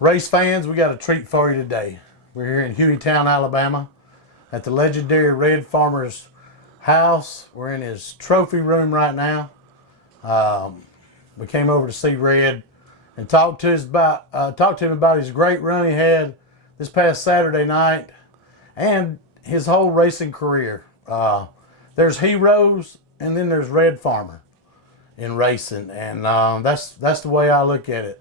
Race fans, we got a treat for you today. We're here in Hueytown, Alabama at the legendary Red Farmer's house. We're in his trophy room right now. We came over to see Red and talk to him about his great run he had this past Saturday night and his whole racing career. There's heroes and then there's Red Farmer in racing, and that's the way I look at it.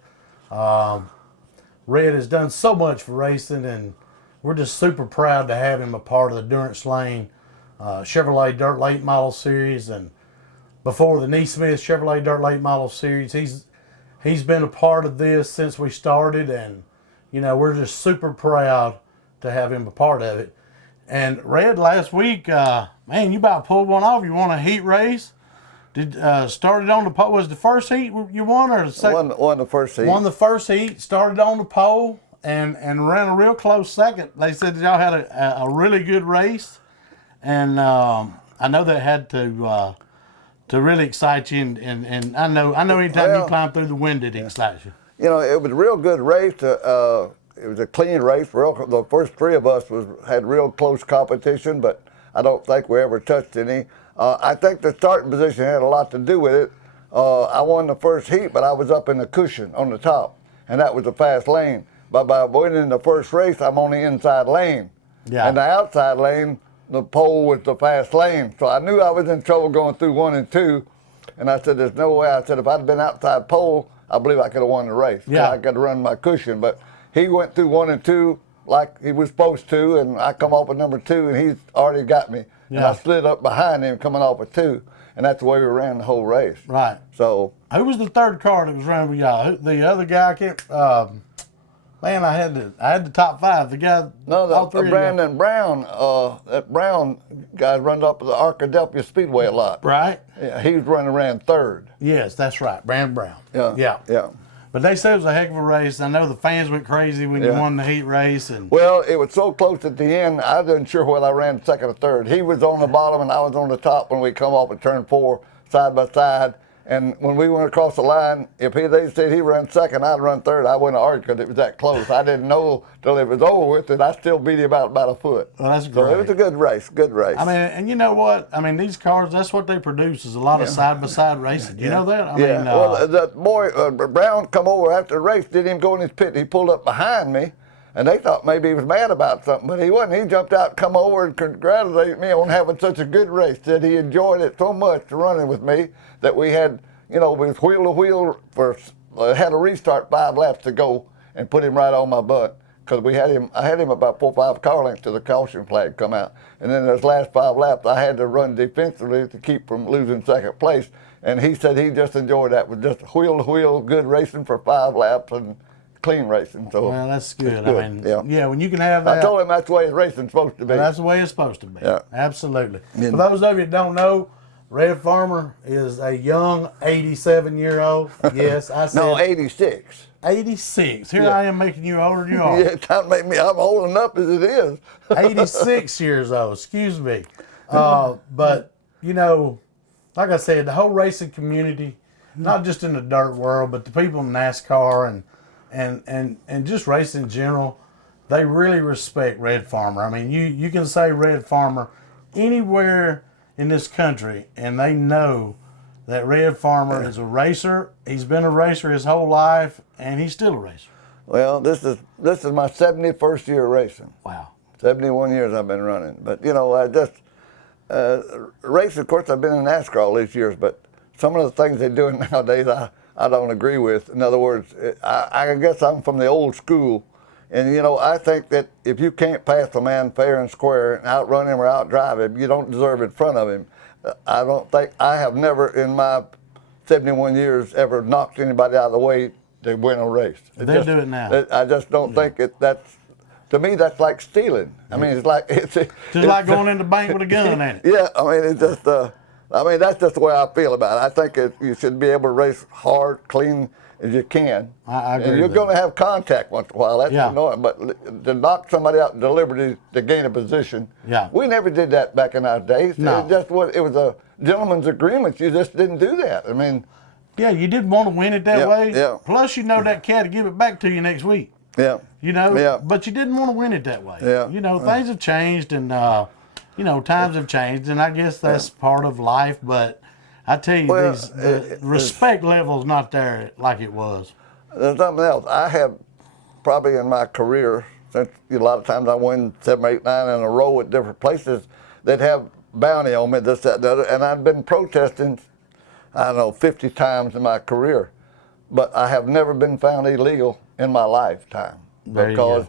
Red has done so much for racing, and we're just super proud to have him a part of the Durrence Layne Chevrolet Dirt Late Model Series, and before the Neesmith Chevrolet Dirt Late Model Series. He's been a part of this since we started, and you know, we're just super proud to have him a part of it. And Red, last week, man, you about pulled one off. You won a heat race. Started on the pole. Was the first heat you won, or the second? Won the first heat. Won the first heat. Started on the pole and ran a real close second. They said that y'all had a really good race, and I know that had to really excite you. And I know anytime you climb through the wind, it excites you. You know, it was a real good race. It was a clean race. The first three of us had real close competition, but I don't think we ever touched any. I think the starting position had a lot to do with it. I won the first heat, but I was up in the cushion on the top, and that was a fast lane. But by winning the first race, I'm on the inside lane. Yeah. And the outside lane, the pole was the fast lane. So I knew I was in trouble going through 1 and 2, and I said, there's no way. I said, if I'd been outside pole, I believe I could have won the race. Yeah. I could have run my cushion, but he went through 1 and 2 like he was supposed to, and I come off at number 2, and he's already got me. Yeah. And I slid up behind him coming off at 2, and that's the way we ran the whole race. Right. So who was the third car that was running with y'all? The other guy, I can't. Man, I had the top 5. The guy. No, all three Brandon Brown. That Brown guy runs up at the Arkadelphia Speedway a lot. Right. Yeah, he was running around 3rd. Yes, that's right, Brandon Brown. Yeah. Yeah. Yeah. But they said it was a heck of a race. I know the fans went crazy when you won the heat race. And well, it was so close at the end, I wasn't sure whether I ran second or third. He was on the bottom and I was on the top when we come off at turn 4, side by side. And when we went across the line, if they said he ran second, I'd run third. I wouldn't argue because it was that close. I didn't know till it was over with, and I still beat him out about a foot. Well, that's great. So it was a good race, good race. I mean, and you know what? I mean, these cars, that's what they produce, is a lot of side-by-side racing. You know that? I mean, well, the boy, Brown come over after the race, didn't even go in his pit. He pulled up behind me, and they thought maybe he was mad about something, but he wasn't. He jumped out, come over, and congratulated me on having such a good race. Said he enjoyed it so much running with me that we had, you know, with wheel to wheel, had a restart 5 laps to go and put him right on my butt. Because I had him about 4 or 5 car lengths to the caution flag come out. And then those last 5 laps, I had to run defensively to keep from losing second place. And he said he just enjoyed that with just wheel to wheel, good racing for 5 laps and clean racing. So well, that's good. good. I mean, yeah, when you can have that. I told him that's the way racing's supposed to be. That's the way it's supposed to be. Yeah. Absolutely. For those of you that don't know, Red Farmer is a young 87-year-old. Yes, I said. No, 86. 86. Here I am making you older than you are. Yeah, trying to make me, I'm old enough as it is. 86 years old, excuse me. But, you know, like I said, the whole racing community, not just in the dirt world, but the people in NASCAR and just racing in general, they really respect Red Farmer. I mean, you can say Red Farmer anywhere in this country, and they know that Red Farmer is a racer. He's been a racer his whole life, and he's still a racer. Well, this is my 71st year racing. Wow. 71 years I've been running. But, you know, I just, racing, of course, I've been in NASCAR all these years, but some of the things they're doing nowadays I don't agree with. In other words, I guess I'm from the old school. And, you know, I think that if you can't pass a man fair and square and outrun him or outdrive him, you don't deserve in front of him. I have never in my 71 years ever knocked anybody out of the way to win a race. They do it now. I just don't think that's, to me, that's like stealing. I mean, it's like, it's like going in the bank with a gun in it. Yeah, I mean, it's just, that's just the way I feel about it. I think you should be able to race hard, clean as you can. I agree. And you're going to have contact once in a while. That's annoying. But to knock somebody out deliberately to gain a position, we never did that back in our days. No. It was a gentleman's agreement. You just didn't do that. I mean, yeah, you didn't want to win it that way. Yeah. Plus, you know that cat to give it back to you next week. Yeah. You know, Yeah. but you didn't want to win it that way. Yeah. You know, things have changed, and you know, times have changed, and I guess that's part of life. But I tell you, Well, the respect level's not there like it was. There's something else. I have probably in my career, since a lot of times I win 7, 8, 9 in a row at different places, they'd have bounty on me, this, that, and the other, and I've been protesting, I don't know, 50 times in my career, but I have never been found illegal in my lifetime because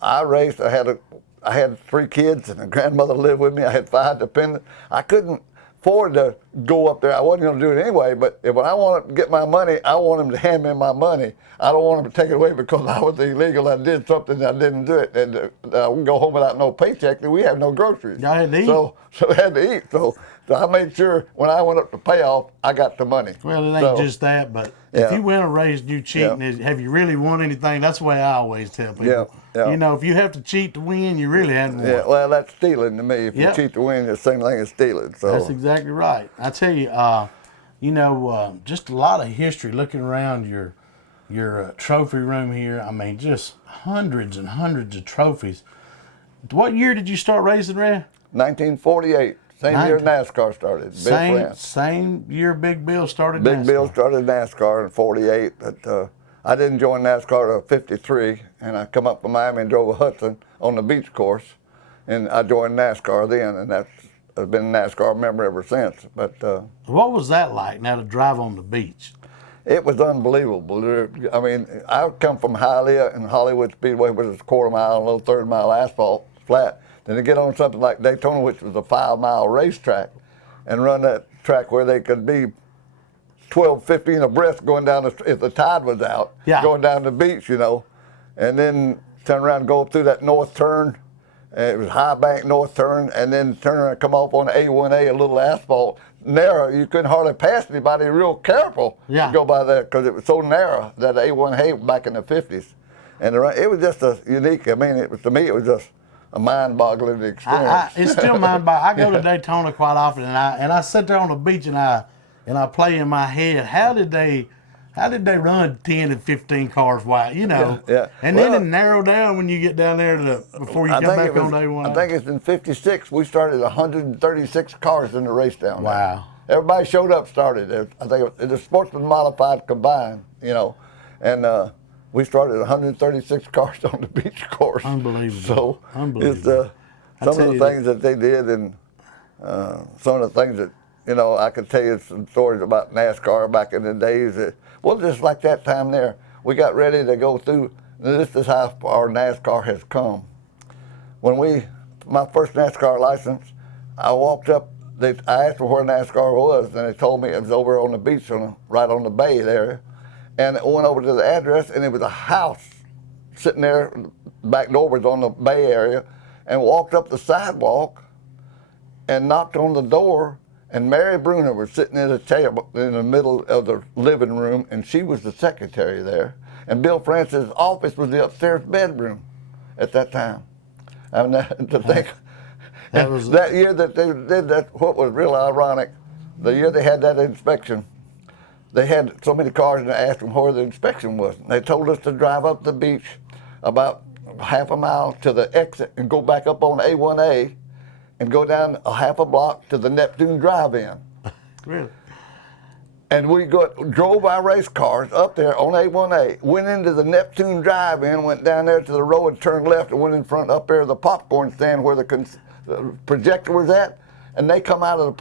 I raced. I had 3 kids and a grandmother lived with me. I had 5 dependents. I couldn't afford to go up there. I wasn't going to do it anyway, but when I want to get my money, I want them to hand me my money. I don't want them to take it away because I was illegal. I did something, I didn't do it. And I would go home without no paycheck, and we have no groceries. Y'all had to eat. So I had to eat. So I made sure when I went up to pay off, I got the money. Well, it ain't just that, but if you win a race and you cheat, have you really won anything? That's the way I always tell people. You know, if you have to cheat to win, you really haven't won. Yeah, well, that's stealing to me. If you cheat to win, it's the same thing as stealing. So that's exactly right. I tell you, you know, just a lot of history looking around your trophy room here. I mean, just hundreds and hundreds of trophies. What year did you start racing, Red? 1948. Same year NASCAR started. Same year Big Bill started Big NASCAR. Bill started NASCAR in 48. But I didn't join NASCAR until 53, and I come up from Miami and drove a Hudson on the beach course, and I joined NASCAR then, and I've been a NASCAR member ever since. But what was that like now to drive on the beach? It was unbelievable. I mean, I come from Hialeah, and Hollywood Speedway was a quarter mile, a little third mile asphalt, flat. Then to get on something like Daytona, which was a 5-mile racetrack, and run that track where they could be 12, 15 abreast going down if the tide was out, going down the beach, you know, and then turn around and go up through that north turn. It was high bank north turn, and then turn around and come off on the A1A, a little asphalt, narrow. You couldn't hardly pass anybody. Real careful to go by there because it was so narrow, that A1A back in the 50s. And it was just a unique, I mean, to me, it was just a mind-boggling experience. It's still mind-boggling. I go to Daytona quite often, and I sit there on the beach and I play in my head, how did they run 10 and 15 cars wide, you know? And then it narrowed down when you get down there before you come back on day one. I think it's in 56, we started 136 cars in the race down there. Wow. Everybody showed up, started. I think the Sportsman Modified combined, you know, and we started 136 cars on the beach course. Unbelievable. So unbelievable. It's some of the things that they did, and some of the things that, you know, I could tell you some stories about NASCAR back in the days. Well, just like that time there, we got ready to go through. This is how far NASCAR has come. My first NASCAR license, I walked up, I asked them where NASCAR was, and they told me it was over on the beach, right on the bay there. And I went over to the address, and it was a house sitting there, back door was on the bay area, and walked up the sidewalk and knocked on the door. And Mary Bruner was sitting at a table in the middle of the living room, and she was the secretary there. And Bill Francis' office was the upstairs bedroom at that time. I mean, to think that year that they did that, what was real ironic, the year they had that inspection, they had so many cars, and I asked them where the inspection was. And they told us to drive up the beach about half a mile to the exit and go back up on A1A, and go down a half a block to the Neptune Drive-In. Really? And we drove our race cars up there on A1A, went into the Neptune Drive-In, went down there to the road and turned left and went in front up there of the popcorn stand where the projector was at. And they come out of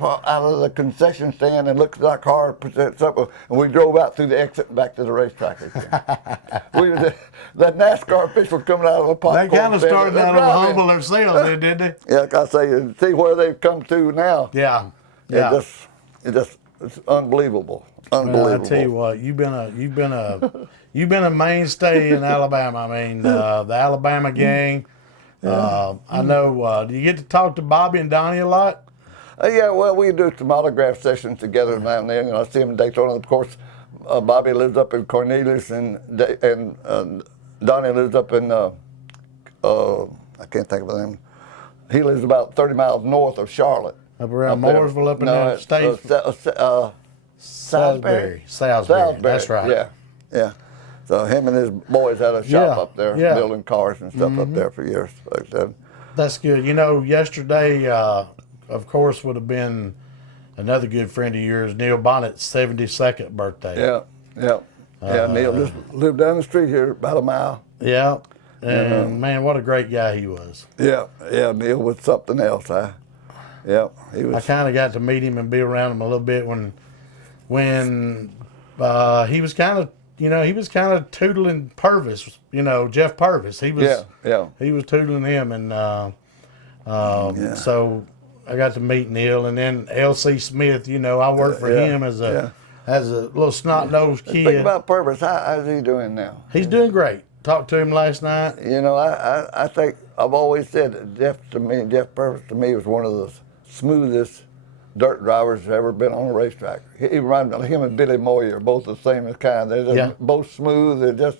the concession stand and looked at our car, and we drove out through the exit and back to the racetrack again. That NASCAR official coming out of a popcorn stand. They kind of started out on the humble themselves, didn't they? Yeah, like I say, see where they've come to now. Yeah. It's unbelievable. Unbelievable. Well, I tell you what, you've been a mainstay in Alabama. I mean, the Alabama gang. I know. Do you get to talk to Bobby and Donnie a lot? Yeah, well, we do some autograph sessions together now and then. You know, I see him in Daytona. Of course, Bobby lives up in Cornelius, and Donnie lives up in, I can't think of the name. He lives about 30 miles north of Charlotte. Up around Mooresville, up in the States? Salisbury. That's right. Yeah. So him and his boys had a shop up there, building cars and stuff up there for years. Like that. That's good. You know, yesterday, of course, would have been another good friend of yours, Neil Bonnet's 72nd birthday. Yeah. Neil just lived down the street here, about a mile. Yeah. And man, what a great guy he was. Yeah. Neil was something else. He was. I kind of got to meet him and be around him a little bit when he was kind of tootling Purvis, Jeff Purvis. He was he was tootling him, and so I got to meet Neil, and then L.C. Smith. I worked for him as a little snot-nosed kid. Think about Purvis. How's he doing now? He's doing great. Talked to him last night. I think I've always said that Jeff Purvis to me was one of the smoothest dirt drivers that's ever been on a racetrack. Him and Billy Moyer, both the same kind. They're just both smooth. They're just,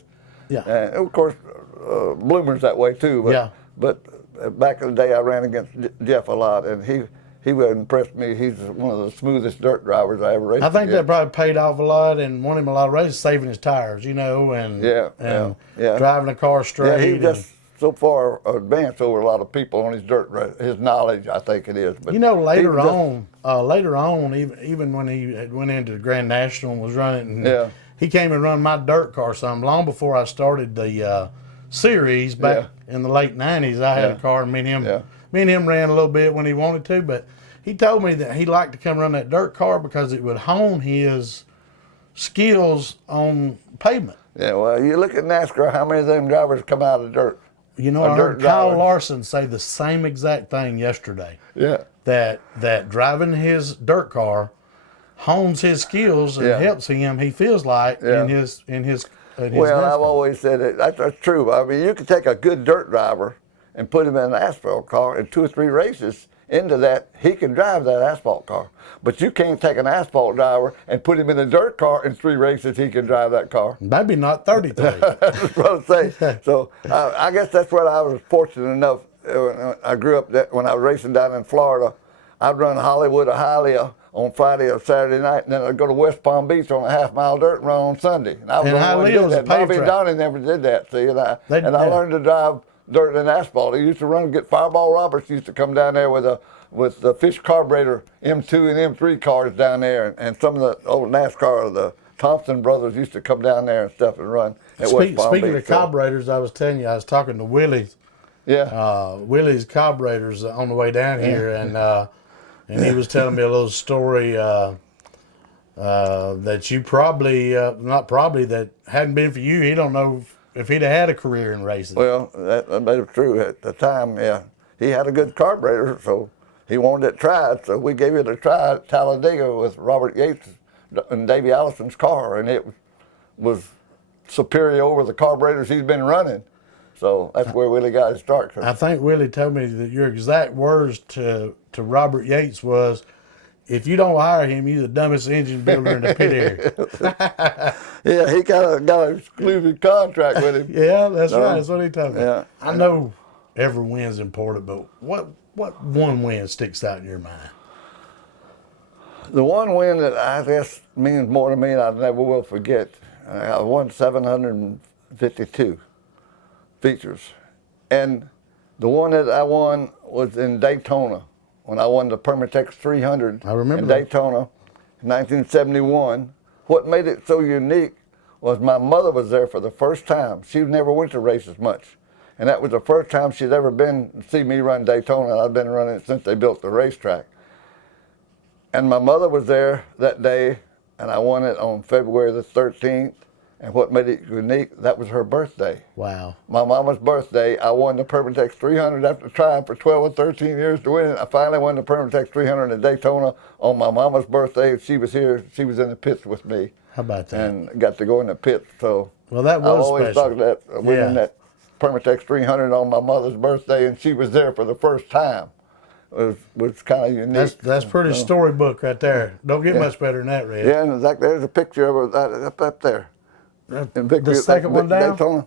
and of course, Bloomer's that way too. But back in the day, I ran against Jeff a lot, and he would impress me. He's one of the smoothest dirt drivers I ever raced. I think that probably paid off a lot and won him a lot of races, saving his tires, and driving the car straight. Yeah, he just so far advanced over a lot of people on his knowledge, I think it is. But later on, even when he had went into the Grand National and was running, he came and run my dirt car some long before I started the series back in the late '90s. I had a car, and me and him ran a little bit when he wanted to, but he told me that he liked to come run that dirt car because it would hone his skills on pavement. Yeah, well, you look at NASCAR, how many of them drivers come out of dirt? I heard Kyle Larson say the same exact thing yesterday. Yeah. That driving his dirt car hones his skills and helps him, he feels like, in his well, I've always said it. That's true. I mean, you can take a good dirt driver and put him in an asphalt car in 2 or 3 races. Into that, he can drive that asphalt car. But you can't take an asphalt driver and put him in a dirt car in 3 races, he can drive that car. Maybe not 33. That's what I'm saying. So I guess that's what I was fortunate enough. I grew up when I was racing down in Florida. I'd run Hollywood to Hialeah on Friday or Saturday night, and then I'd go to West Palm Beach on a half-mile dirt run on Sunday. And I was the only one who did that. Bobby and Donnie never did that, see? And I learned to drive dirt and asphalt. He used to run and get Fireball Roberts used to come down there with the Fish carburetor M2 and M3 cars down there, and some of the old NASCAR, the Thompson brothers used to come down there and stuff and run at West Palm Beach. Speaking of carburetors, I was telling you, I was talking to Willie. Yeah. Willie's carburetors on the way down here, and he was telling me a little story that you probably, that hadn't been for you. He don't know if he'd have had a career in racing. Well, that was true at the time. Yeah, he had a good carburetor, so he wanted it tried. So we gave it a try at Talladega with Robert Yates and Davey Allison's car, and it was superior over the carburetors he's been running. So that's where Willie got his start. I think Willie told me that your exact words to Robert Yates was, "If you don't hire him, you're the dumbest engine builder in the pit area." Yeah, he kind of got an exclusive contract with him. Yeah, that's right. That's what he told me. Yeah. I know every win's important, but what one win sticks out in your mind? The one win that I guess means more to me and I never will forget, I won 752 features. And the one that I won was in Daytona, when I won the Permatex 300 in Daytona in 1971. What made it so unique was my mother was there for the first time. She never went to races much. And that was the first time she'd ever been to see me run Daytona. I've been running it since they built the racetrack. And my mother was there that day, and I won it on February the 13th. And what made it unique, that was her birthday. Wow. My mama's birthday. I won the Permatex 300 after trying for 12 or 13 years to win it. I finally won the Permatex 300 in Daytona on my mama's birthday. She was here. She was in the pits with me. How about that? And got to go in the pits. So well, that was I always special. thought that winning that Permatex 300 on my mother's birthday, and she was there for the first time, was kind of unique. That's pretty storybook right there. Don't get much better than that, Red. Yeah, and there's a picture of it up there. The second one down? Daytona.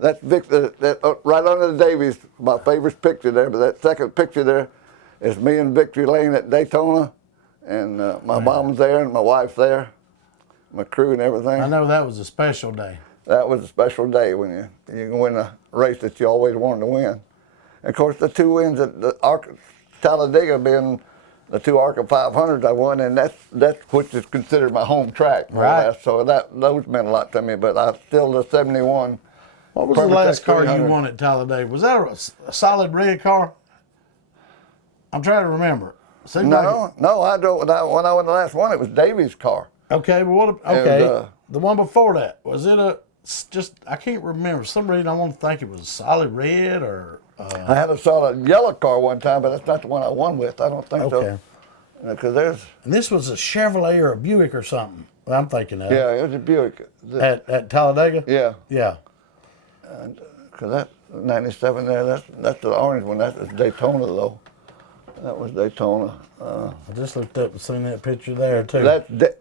That's right under the Davies, my favorite picture there. But that second picture there is me and Victory Layne at Daytona, and my mom's there and my wife's there, my crew and everything. I know that was a special day. that was a special day when you can win a race that you always wanted to win. And of course, the 2 wins at the Talladega being the 2 ARCA 500s I won, and that's which is considered my home track. Right. So those meant a lot to me. But I still the 71. What was the last car you won at Talladega? Was that a solid red car? I'm trying to remember. No, I drove when I won the last one. It was Davy's car. Okay, but what? Okay, and, the one before that, was it just? I can't remember. For some reason, I want to think it was solid red or. I had a solid yellow car one time, but that's not the one I won with. I don't think so. Because And this was a Chevrolet or a Buick or something. I'm thinking of. Yeah, it was a Buick. At Talladega. Yeah. Yeah. And because that 97 there, that's the orange one. That's Daytona though. That was Daytona. I just looked up and seen that picture there too.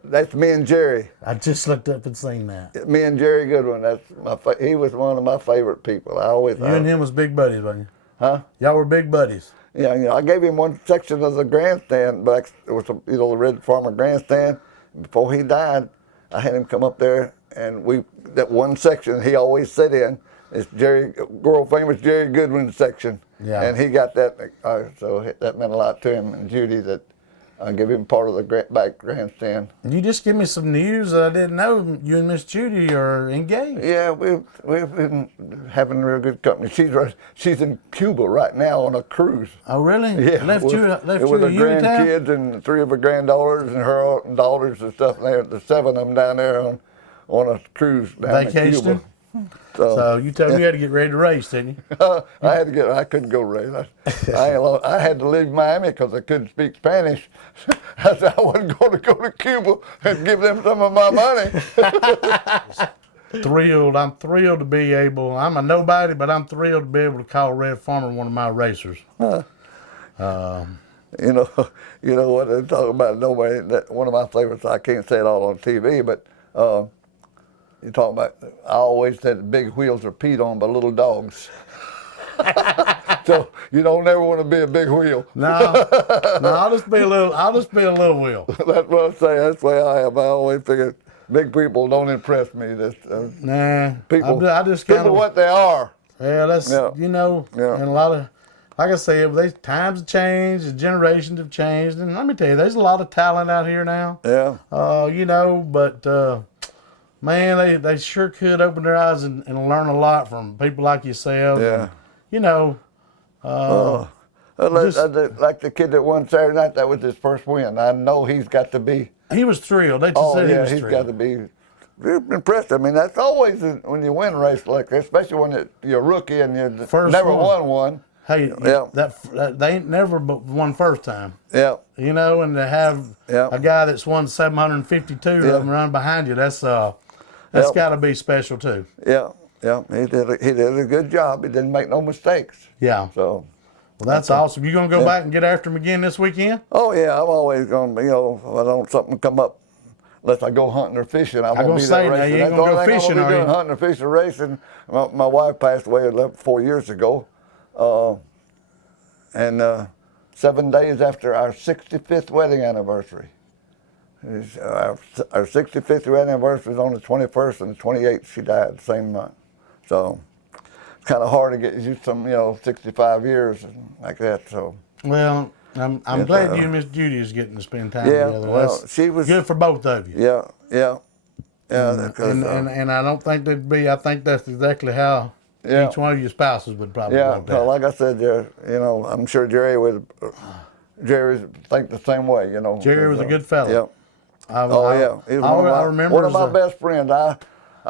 That's me and Jerry. I just looked up and seen that. Me and Jerry Goodwin. He was one of my favorite people. You and him was big buddies, wasn't you? Huh? Y'all were big buddies. Yeah, I gave him one section of the grandstand back. It was the Red Farmer grandstand. Before he died, I had him come up there, and that one section he always sat in. It's world famous Jerry Goodwin section. Yeah. And he got that, so that meant a lot to him and Judy that I give him part of the back grandstand. You just give me some news that I didn't know. You and Miss Judy are engaged. Yeah, we've been having real good company. She's in Cuba right now on a cruise. Oh, really? Yeah. Left you with her grandkids and 3 of her granddaughters and her daughters and stuff. The 7 of them down there on a cruise down in Cuba. So you told me you had to get ready to race, didn't you? I couldn't go race. I had to leave Miami because I couldn't speak Spanish. I said I wasn't going to go to Cuba and give them some of my money. I'm thrilled to be able, I'm a nobody, but I'm thrilled to be able to call Red Farmer one of my racers. You know what they're talking about, nobody, one of my favorites, I can't say it all on TV, but you talk about, I always said big wheels are peed on by little dogs. So you don't ever want to be a big wheel. No, I'll just be a little wheel. That's what I say. That's the way I am. I always figure big people don't impress me. Nah, people, I just kind of what they are. Yeah, that's and a lot of, like I said, times have changed, the generations have changed, and let me tell you, there's a lot of talent out here now. Yeah. But. Man, they sure could open their eyes and learn a lot from people like yourself. Yeah. And, like the kid that won Saturday night, that was his first win. I know he's got to be. He was thrilled. They just said he was thrilled. He's got to be impressed. I mean, that's always when you win a race like that, especially when you're a rookie and you never won one. Hey, they ain't never won first time. Yeah. And to have a guy that's won 752 of them run behind you, that's got to be special too. Yeah, he did a good job. He didn't make no mistakes. Yeah. So, well, that's awesome. You gonna go back and get after him again this weekend? Oh yeah, I'm always gonna. If I don't something come up, unless I go hunting or fishing, I won't be there racing. You ain't gonna go fishing, are you? Hunting or fishing or racing. My wife passed away 4 years ago, and 7 days after our 65th wedding anniversary. Our 65th wedding anniversary was on the 21st, and the 28th she died the same month. So it's kind of hard to get used to 65 years like that. So well, I'm glad you and Miss Judy is getting to spend time together. Well, she was good for both of you. Yeah. And I don't think that'd be. I think that's exactly how each one of your spouses would probably want that. Yeah, like I said, I'm sure Jerry would think the same way. Jerry was a good fellow. Yeah. He was one of my best friends. I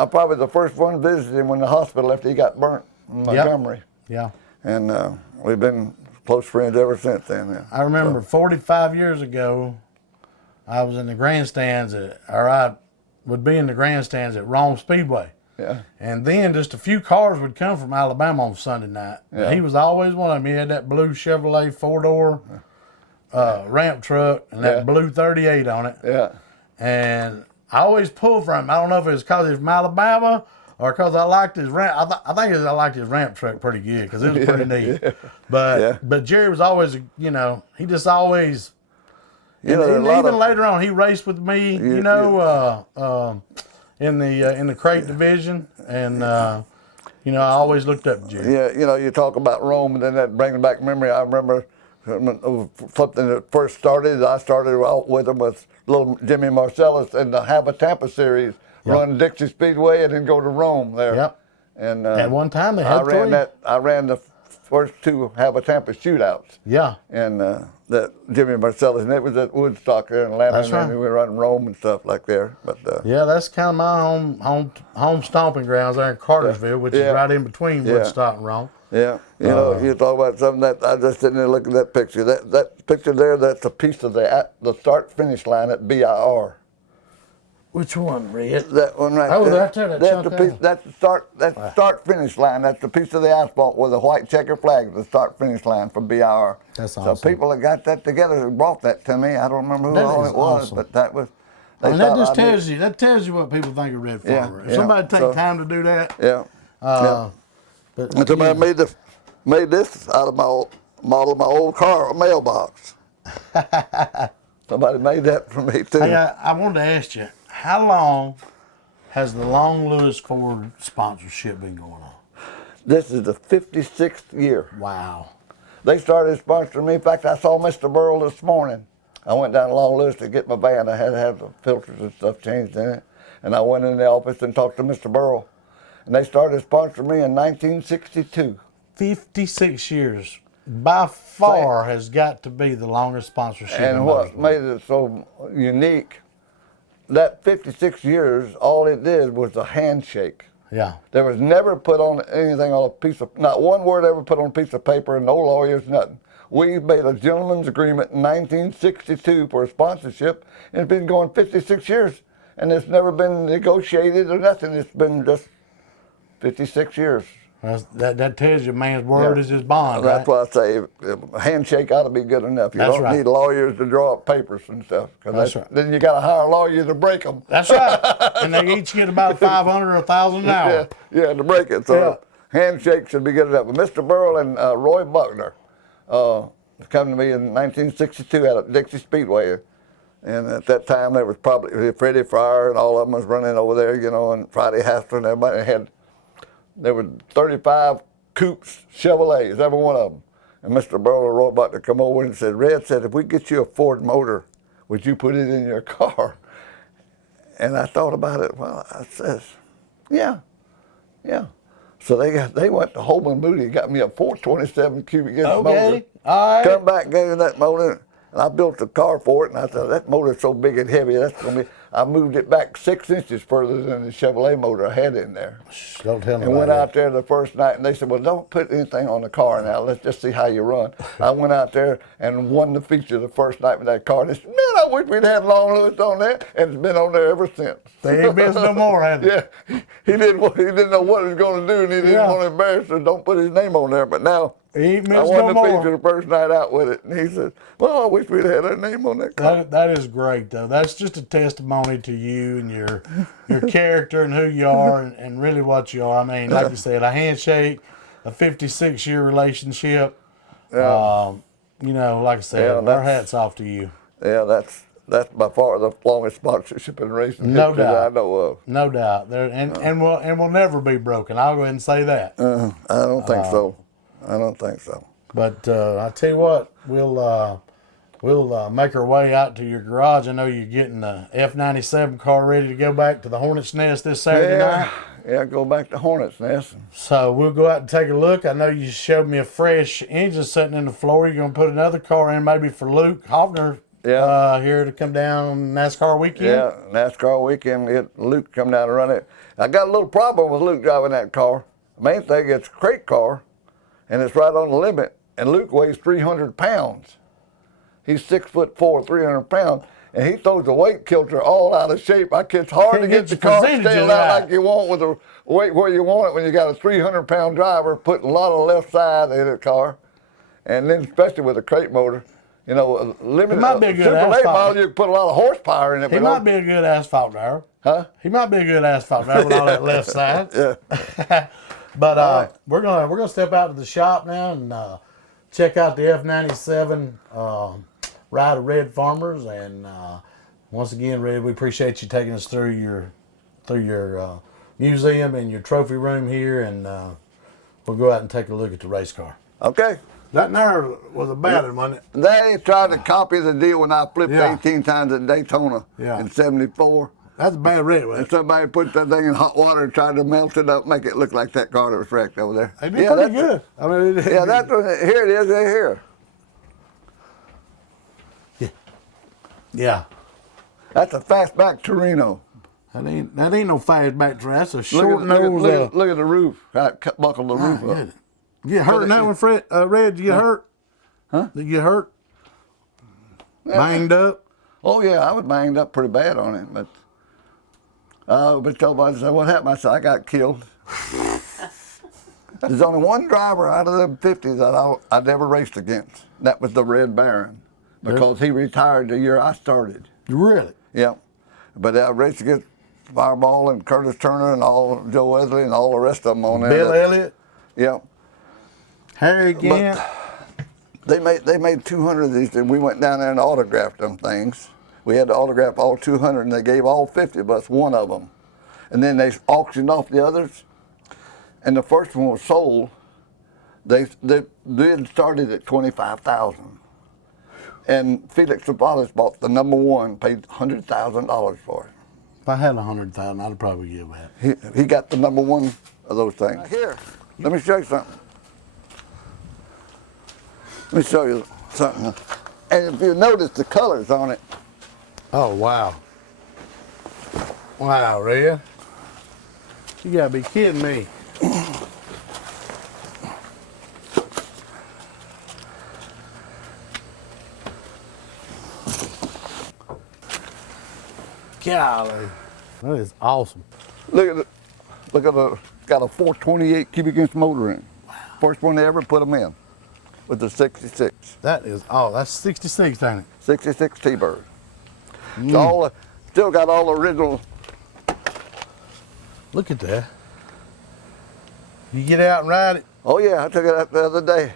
probably the first one visited him when the hospital after he got burnt in Montgomery. Yeah. And we've been close friends ever since then. Yeah. I remember 45 years ago, I was in the grandstands I would be in the grandstands at Rome Speedway. Yeah. And then just a few cars would come from Alabama on Sunday night. Yeah. He was always one of them. He had that blue Chevrolet 4-door ramp truck and that blue 38 on it. Yeah. And I always pulled from him. I don't know if it was because he was from Alabama or because I liked his ramp. I think I liked his ramp truck pretty good because it was pretty neat. Yeah. But Jerry was always, he just always, even later on, he raced with me, in the crate division, and you know, I always looked up to you. Yeah, you know, you talk about Rome, and then that brings back memory. I remember something that first started. I started out with him with little Jimmy Marcellus in the Have a Tampa series, run Dixie Speedway, and then go to Rome there. Yep. And at one time they had I ran the first two Have a Tampa shootouts. Yeah. And that Jimmy Marcellus, and it was at Woodstock there in Atlanta, That's and right. then we were running Rome and stuff like there. But yeah, that's kind of my home stomping grounds there in Cartersville, which is right in between Woodstock and Rome. Yeah, you know, you talk about something that I just sitting there looking at that picture. That picture there, that's a piece of the start finish line at BIR. Which one, Red? That one right there. That's the piece. That's the start. That's the start finish line. That's the piece of the asphalt with a white checker flag. The start finish line for BIR. That's awesome. So people that got that together who brought that to me. I don't remember who all it was, awesome. but that was. And that just tells you what people think of Red Farmer. If somebody take time to do that. Yeah. But somebody made this out of my model of my old car, a mailbox. Somebody made that for me too. Hey, I wanted to ask you, how long has the Long Lewis Ford sponsorship been going on? This is the 56th year. Wow. They started sponsoring me. In fact, I saw Mr. Burrell this morning. I went down to Long Lewis to get my van. I had to have the filters and stuff changed in it. And I went in the office and talked to Mr. Burrell. And they started sponsoring me in 1962. 56 years. By far has got to be the longest sponsorship. And what made it so unique, that 56 years, all it did was a handshake. Yeah. There was never put on anything on a piece of, not one word ever put on a piece of paper, and no lawyers, nothing. We made a gentleman's agreement in 1962 for a sponsorship, and it's been going 56 years, and it's never been negotiated or nothing. It's been just 56 years. That tells you a man's word is his bond, right? That's why I say a handshake ought to be good enough. You don't need lawyers to draw up papers and stuff. That's right. Then you got to hire a lawyer to break them. That's right. And they each get about 500 or 1,000 an hour. Yeah, to break it. So handshake should be good enough. But Mr. Burrell and Roy Buckner come to me in 1962 at Dixie Speedway. And at that time, there was probably Freddie Fryer and all of them was running over there, you know, and Friday Haster and everybody. There were 35 coupes, Chevrolets, every one of them. And Mr. Burrell and Roy Buckner come over and said, Red said, if we get you a Ford motor, would you put it in your car? And I thought about it. Well, I says, yeah. So they went to Holman Moody, got me a 427 cubic inch motor. All right. Come back, gave me that motor, and I built the car for it. And I thought, that motor's so big and heavy, that's gonna be. I moved it back 6 inches further than the Chevrolet motor I had in there. Don't tell me. And went out there the first night, and they said, well, don't put anything on the car now. Let's just see how you run. I went out there and won the feature the first night with that car. And they said, man, I wish we'd had Long Lewis on there. And it's been on there ever since. They ain't missed no more, have they? Yeah. He didn't know what he was going to do, and he didn't want to embarrass her. Don't put his name on there. But now, he ain't missed I won no the feature more. the first night out with it. And he said, well, I wish we'd had our name on that car. That is great, though. That's just a testimony to you and your character and who you are and really what you are. I mean, like you said, a handshake, a 56-year relationship. Yeah. You know, like I said, our hat's off to you. Yeah, that's by far the longest sponsorship in racing No history doubt. that I know of. No doubt. And will never be broken. I'll go ahead and say that. I don't think so. I don't think so. But I tell you what, we'll make our way out to your garage. I know you're getting the F97 car ready to go back to the Hornet's Nest this Saturday night. Yeah, go back to Hornet's Nest. So we'll go out and take a look. I know you showed me a fresh engine sitting in the floor. You're going to put another car in maybe for Luke Hoffner here to come down NASCAR weekend? Yeah, NASCAR weekend. Get Luke come down and run it. I got a little problem with Luke driving that car. The main thing, it's a crate car, and it's right on the limit. And Luke weighs 300 pounds. He's 6'4", 300 pounds, and he throws the weight kilter all out of shape. It's hard to get the car stand out like you want with the weight where you want it when you got a 300-pound driver putting a lot of left side in the car, and then especially with a crate motor. You know, limited Super late model, you can put a lot of horsepower in it. He might be a good asphalt driver. Huh? He might be a good asphalt driver with all that left side. Yeah. But we're gonna step out to the shop now and check out the F97 ride of Red Farmers. And once again, Red, we appreciate you taking us through through your museum and your trophy room here, and we'll go out and take a look at the race car. Okay. That there was a bad one, wasn't it? They tried to copy the deal when I flipped Yeah. 18 times at Daytona in '74. That's a bad red one. And somebody put that thing in hot water and tried to melt it up, make it look like that car that was wrecked over there. They did pretty good. I mean, Yeah, that's what, here it is, right here. Yeah. That's a fastback Torino. That ain't no fastback track. That's a Look short at, nose. look at the roof. I buckled the roof up. You get hurt in that one, Fred? Red, did you get hurt? Huh? Did you get hurt? Banged up? Oh, yeah, I was banged up pretty bad on it, but told me, I said, what happened? I said, I got killed. There's only one driver out of the 50 that I'd ever raced against. That was the Red Baron, because he retired the year I started. Really? Yeah. But I raced against Fireball and Curtis Turner and all Joe Wesley and all the rest of them on there. Bill Elliott? Yeah. Harry again? But they made 200 of these, and we went down there and autographed them things. We had to autograph all 200, and they gave all 50 of us one of them. And then they auctioned off the others, and the first one was sold. They started at $25,000. And Felix Savalas bought the #1, paid $100,000 for it. If I had 100,000, I'd probably give that. He got the #1 of those things. Here, let me show you something. Let me show you something. And if you notice the colors on it. Oh, wow. Wow, Red. You gotta be kidding me. Golly. That is awesome. Look at got a 428 cubic inch motor in it. Wow. First one they ever put them in with the 66. That is, that's 66, ain't it? 66 T-Bird. So still got all the original. Look at that. You get out and ride it? Oh yeah, I took it out the other day.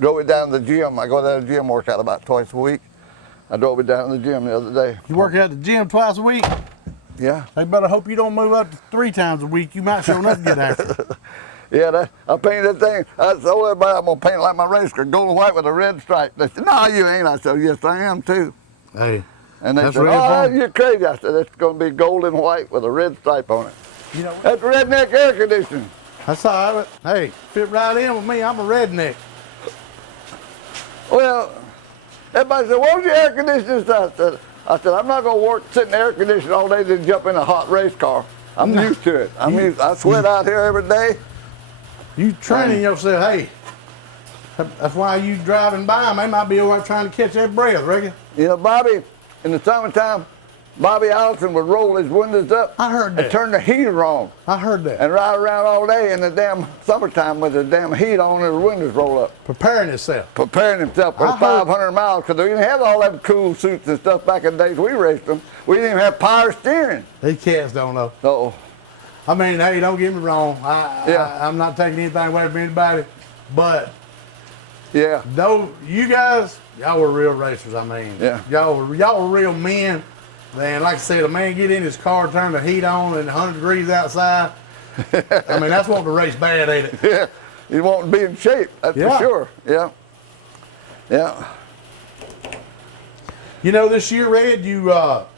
Drove it down to the gym. I go down to the gym, work out about twice a week. I drove it down to the gym the other day. You work out at the gym twice a week? Yeah. They better hope you don't move up to 3 times a week. You might sure enough get after it. Yeah, I painted that thing. I told everybody I'm going to paint it like my race car, gold and white with a red stripe. They said, no, you ain't. I said, yes, I am too. Hey, and they that's said, oh, you're crazy. I said, it's going to be gold and white with a red stripe on it. You know, that's redneck air conditioning. That's all right. Hey, fit right in with me. I'm a redneck. Well, everybody said, what's your air conditioning? I said, I'm not going to work sitting in the air conditioning all day to jump in a hot race car. I'm used to it. I sweat out here every day. You training yourself, hey. That's why you driving by them. They might be over trying to catch that breath, reckon. You know, Bobby, in the summertime, Bobby Allison would roll his windows up. I heard that. And turn the heater on. I heard that. And ride around all day in the damn summertime with the damn heat on and the windows roll up. Preparing himself. Preparing himself for 500 miles, because we didn't have all them cool suits and stuff back in the days we raced them. We didn't even have power steering. These cats don't know. So, I mean, hey, don't get me wrong. I'm not taking anything away from anybody, but yeah, though you guys, y'all were real racers. I mean, yeah, y'all were real men. Man, like I said, a man get in his car, turn the heat on, and 100 degrees outside. I mean, that's wanting to race bad, ain't it? Yeah, you want to be in shape. That's for sure. Yeah, yeah. You know, this year, Red, you've got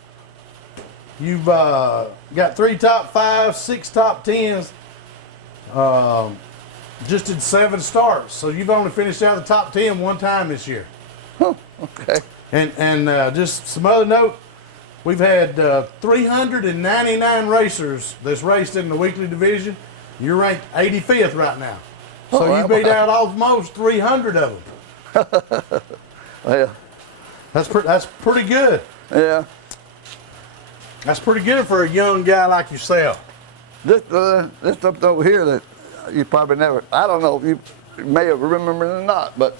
3 top 5s, 6 top 10s. Just did 7 starts, so you've only finished out the top 10 one time this year. Oh, okay. And just some other note, we've had 399 racers that's raced in the weekly division. You're ranked 85th right now, so you beat out almost 300 of them. Yeah, that's pretty good. Yeah. That's pretty good for a young guy like yourself. This stuff over here that you probably never, I don't know if you may have remembered it or not, but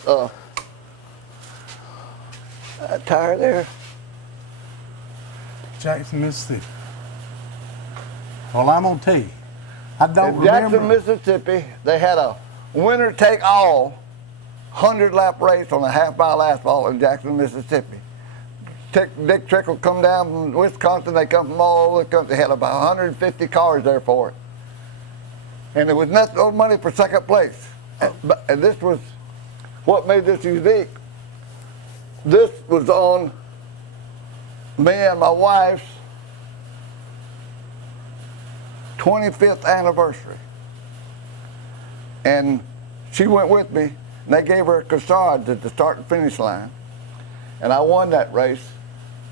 that tire there. Jackson, Mississippi. Well, I'm going to tell you, I don't remember. Jackson, Mississippi, they had a winner take all 100-lap race on a half-mile asphalt in Jackson, Mississippi. Dick Trickle come down from Wisconsin. They come from all over the country. They had about 150 cars there for it. And there was no money for second place. And this was what made this unique. This was on me and my wife's 25th anniversary. And she went with me, and they gave her a cassage at the start and finish line. And I won that race.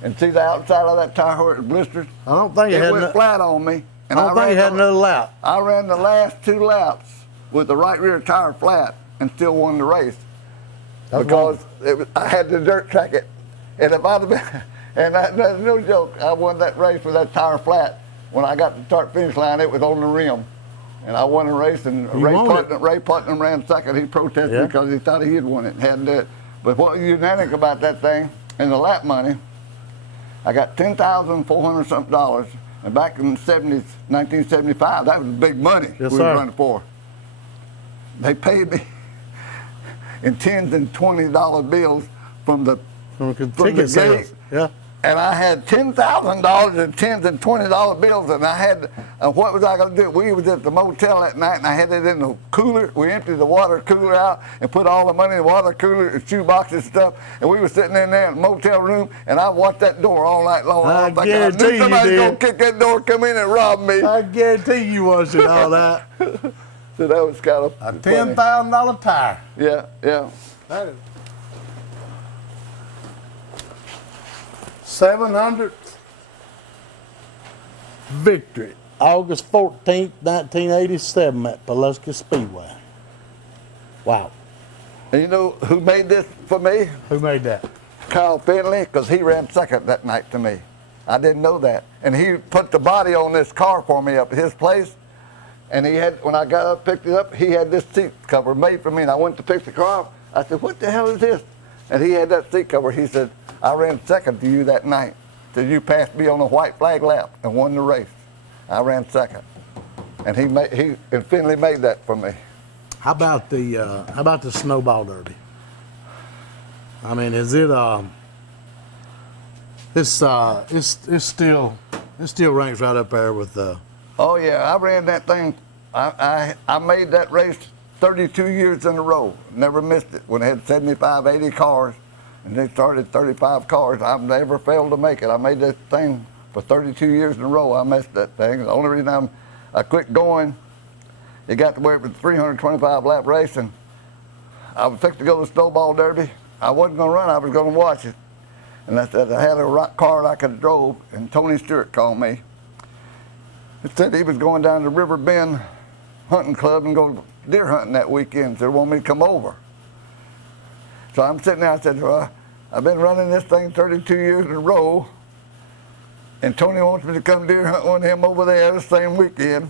And see the outside of that tire where it was blistered? I don't think it went flat on me. And I don't think it had another lap. I ran the last 2 laps with the right rear tire flat and still won the race. That's because I had to dirt track it. And if I'd have been, and that's no joke, I won that race with that tire flat. When I got to the start finish line, it was on the rim. And I won the race, and Ray Putnam ran second. He protested because he thought he had won it and hadn't done it. But what was unique about that thing, and the lap money, I got $10,400 something. And back in the 70s, 1975, that was big money we were running for. They paid me in $10s and $20 bills from the ticket sales. Yeah. And I had $10,000 in $10s and $20 bills, and I had, what was I going to do? We was at the motel that night, and I had it in the cooler. We emptied the water cooler out and put all the money in the water cooler and shoe boxes and stuff, and we were sitting in there in the motel room, and I watched that door all night long. I guarantee you somebody's going to kick that door, come in and rob me. I guarantee you watching all that. So that was kind of a $10,000 tire. Yeah, yeah. That is 700th victory, August 14th, 1987 at Pulaski Speedway. Wow. And you know who made this for me? Who made that? Kyle Finley, because he ran second that night to me. I didn't know that. And he put the body on this car for me up at his place. And he had, when I got up, picked it up, he had this seat cover made for me. And I went to pick the car up. I said, what the hell is this? And he had that seat cover. He said, I ran second to you that night. Till you passed me on a white flag lap and won the race. I ran second. And and Finley made that for me. How about the snowball derby? I mean, is it it still ranks right up there with the. Oh yeah, I ran that thing. I made that race 32 years in a row. Never missed it. When they had 75, 80 cars, and they started 35 cars, I've never failed to make it. I made that thing for 32 years in a row. I missed that thing. The only reason I quit going, it got to where it was 325 lap race, and I was fixing to go to the snowball derby. I wasn't going to run. I was going to watch it. And I said I had a car I could have drove, and Tony Stewart called me. He said he was going down to River Bend Hunting Club and going deer hunting that weekend, so they wanted me to come over. So I'm sitting there, I said, well, I've been running this thing 32 years in a row, and Tony wants me to come deer hunt with him over there the same weekend.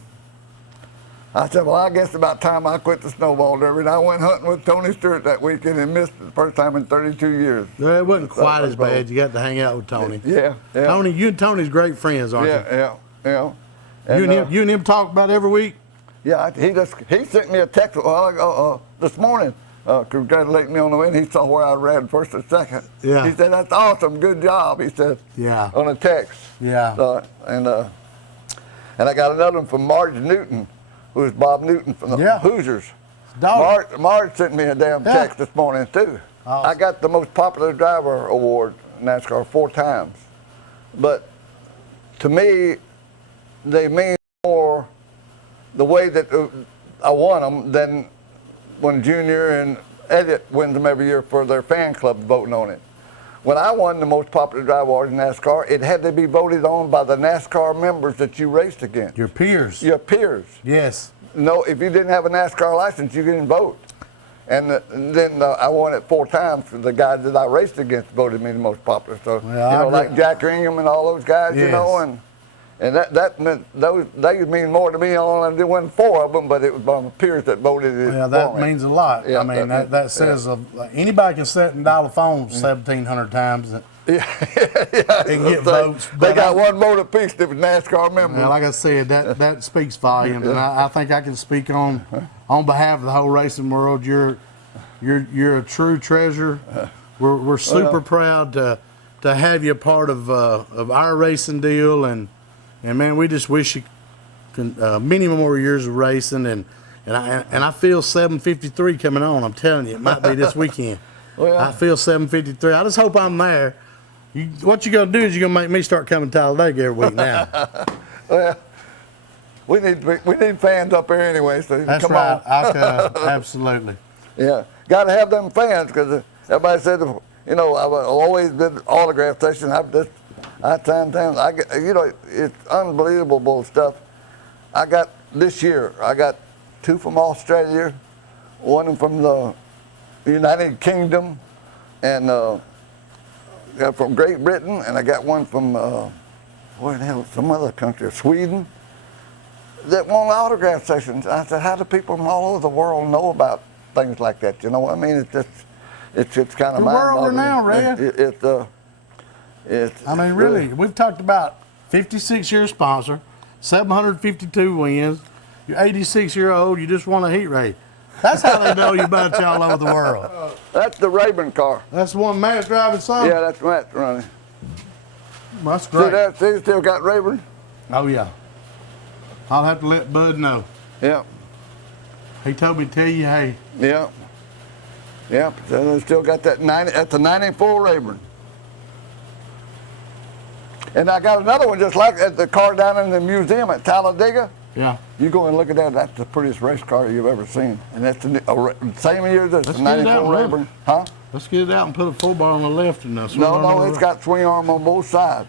I said, well, I guess about time I quit the snowball derby. And I went hunting with Tony Stewart that weekend and missed it the first time in 32 years. No, it wasn't quite as bad. You got to hang out with Tony. Yeah, yeah. Tony, you and Tony's great friends, aren't you? Yeah, yeah, yeah. And, you and him talk about every week? Yeah, he sent me a text this morning congratulating me on the win. He saw where I ran first and second. Yeah. He said, that's awesome, good job, he said. Yeah. On a text. Yeah. And I got another one from Marge Newton, who is Bob Newton from the Hoosiers. Marge sent me a damn text this morning too. Awesome. I got the most popular driver award in NASCAR 4 times. But to me, they mean more the way that I won them than when Junior and Elliott wins them every year for their fan club voting on it. When I won the most popular driver award in NASCAR, it had to be voted on by the NASCAR members that you raced against. Your peers. Your peers. Yes. No, if you didn't have a NASCAR license, you didn't vote. And then I won it 4 times. The guys that I raced against voted me the most popular. So, well, like Jack Ingham and all those guys, yes. And that meant they mean more to me. There wasn't 4 of them, but it was my peers that voted it. Yeah, that means a lot. Yeah, I mean, that says anybody can sit and dial a phone 1,700 times and get votes. They got 1 vote apiece that was NASCAR members. Well, like I said, that speaks volumes, and I think I can speak on behalf of the whole racing world. You're a true treasure. We're super proud to to have you a part of our racing deal, and man, we just wish you many more years of racing, and I feel 753 coming on. I'm telling you, it might be this weekend. Well, I feel 753. I just hope I'm there. What you're gonna do is you're gonna make me start coming to Talladega every week now. well, we need fans up here anyway, so That's come right. on. I'll come. Absolutely. Yeah, got to have them fans because everybody said, you know, I've always did autograph sessions. It's unbelievable stuff. I got this year. I got 2 from Australia, 1 from the United Kingdom, and got from Great Britain, and I got 1 from where the hell, some other country, Sweden, that won autograph sessions. I said, how do people from all over the world know about things like that? You know what I mean? It's kind of We're mind-boggling. now, Red. It's. I mean, really, we've talked about 56-year sponsor, 752 wins. You're 86-year-old. You just won a heat race. That's how they know you about you all over the world. That's the Rayburn car. That's the one Matt's driving, son? Yeah, that's Matt's running. That's See great. that? See, still got Rayburn? Oh, yeah. I'll have to let Bud know. Yeah. He told me to tell you, hey. Yeah. Yeah. So they still got that 90. That's a 94 Rayburn. And I got another one just like that, the car down in the museum at Talladega. Yeah. You go and look at that. That's the prettiest race car you've ever seen. And that's the same year as the 94 Rayburn. Huh? Let's get it out and put a full bar on the left and swing No, arm on the it's right. got swing arm on both sides.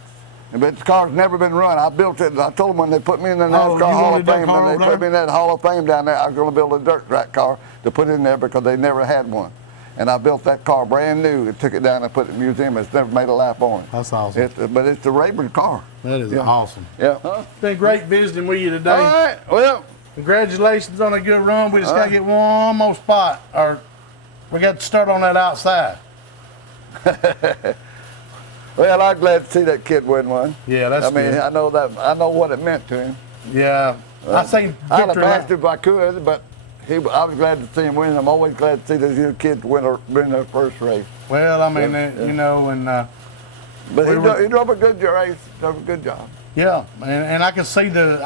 But the car's never been run. I built it. I told them when they put me in the NASCAR Hall of Fame, when they put me in that Hall of Fame down there, I was going to build a dirt track car to put in there because they never had one. And I built that car brand new and took it down and put it in the museum. It's never made a lap on it. That's awesome. But it's the Rayburn car. That is awesome. Yeah. It's been great visiting with you today. All right. Well, Congratulations on a good run. We just got to get one more spot, or we got to start on that outside. well, I'm glad to see that kid win one. Yeah, that's I mean, good. I know what it meant to him. Yeah. I seen I'd have Victor passed if I could, but I was glad to see him win. I'm always glad to see those young kids win their first race. Well, I mean, you know, and But he drove a good race. Drove a good job. yeah, and I could see the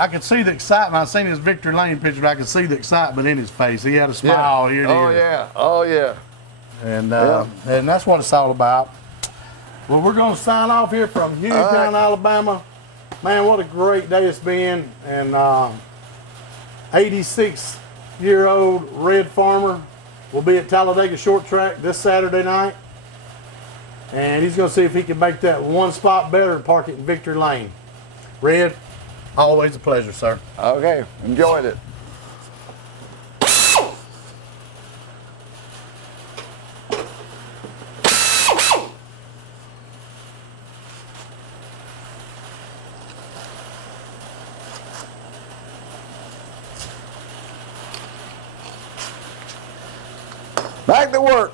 excitement. I seen his Victory Layne picture, but I could see the excitement in his face. He had a smile here. Oh yeah. Oh yeah. And that's what it's all about. Well, we're going to sign off here from Hueytown, Alabama. Man, what a great day it's been. And 86-year-old Red Farmer will be at Talladega Short Track this Saturday night. And he's going to see if he can make that one spot better and park it in Victory Layne. Red, always a pleasure, sir. Okay, enjoyed it. Back to work.